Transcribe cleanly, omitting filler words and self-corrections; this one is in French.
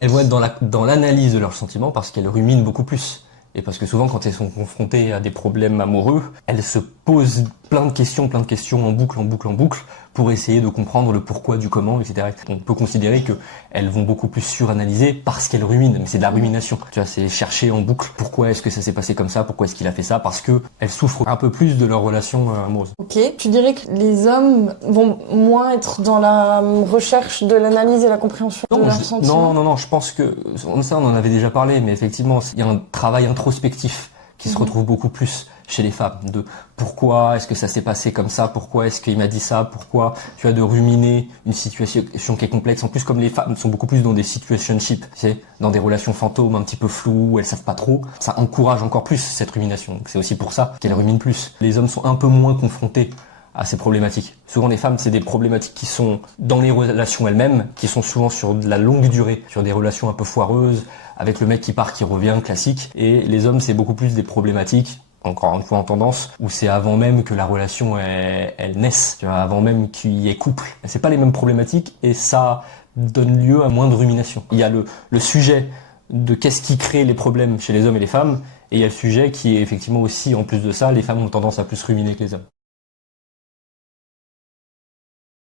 Elles vont être dans l'analyse de leurs sentiments parce qu'elles ruminent beaucoup plus. Et parce que souvent, quand elles sont confrontées à des problèmes amoureux, elles se posent plein de questions en boucle, pour essayer de comprendre le pourquoi du comment, etc. On peut considérer que elles vont beaucoup plus suranalyser parce qu'elles ruminent, mais c'est de la rumination. Tu vois, c'est chercher en boucle pourquoi est-ce que ça s'est passé comme ça, pourquoi est-ce qu'il a fait ça, parce que elles souffrent un peu plus de leur relation amoureuse. Ok, tu dirais que les hommes vont moins être dans la recherche de l'analyse et la compréhension de leurs sentiments? Non, je pense que ça on en avait déjà parlé, mais effectivement, il y a un travail introspectif qui se retrouve beaucoup plus chez les femmes, de pourquoi est-ce que ça s'est passé comme ça, pourquoi est-ce qu'il m'a dit ça, pourquoi tu as de ruminer une situation qui est complexe. En plus, comme les femmes sont beaucoup plus dans des situationships, tu sais, dans des relations fantômes un petit peu floues, où elles savent pas trop, ça encourage encore plus cette rumination. Donc c'est aussi pour ça qu'elles ruminent plus. Les hommes sont un peu moins confrontés à ces problématiques. Souvent les femmes, c'est des problématiques qui sont dans les relations elles-mêmes, qui sont souvent sur de la longue durée, sur des relations un peu foireuses, avec le mec qui part, qui revient, classique. Et les hommes, c'est beaucoup plus des problématiques, encore une fois en tendance, où c'est avant même que la relation elle naisse, tu vois, avant même qu'il y ait couple. C'est pas les mêmes problématiques et ça donne lieu à moins de rumination. Il y a le sujet de qu'est-ce qui crée les problèmes chez les hommes et les femmes, et il y a le sujet qui est effectivement aussi, en plus de ça, les femmes ont tendance à plus ruminer que les hommes.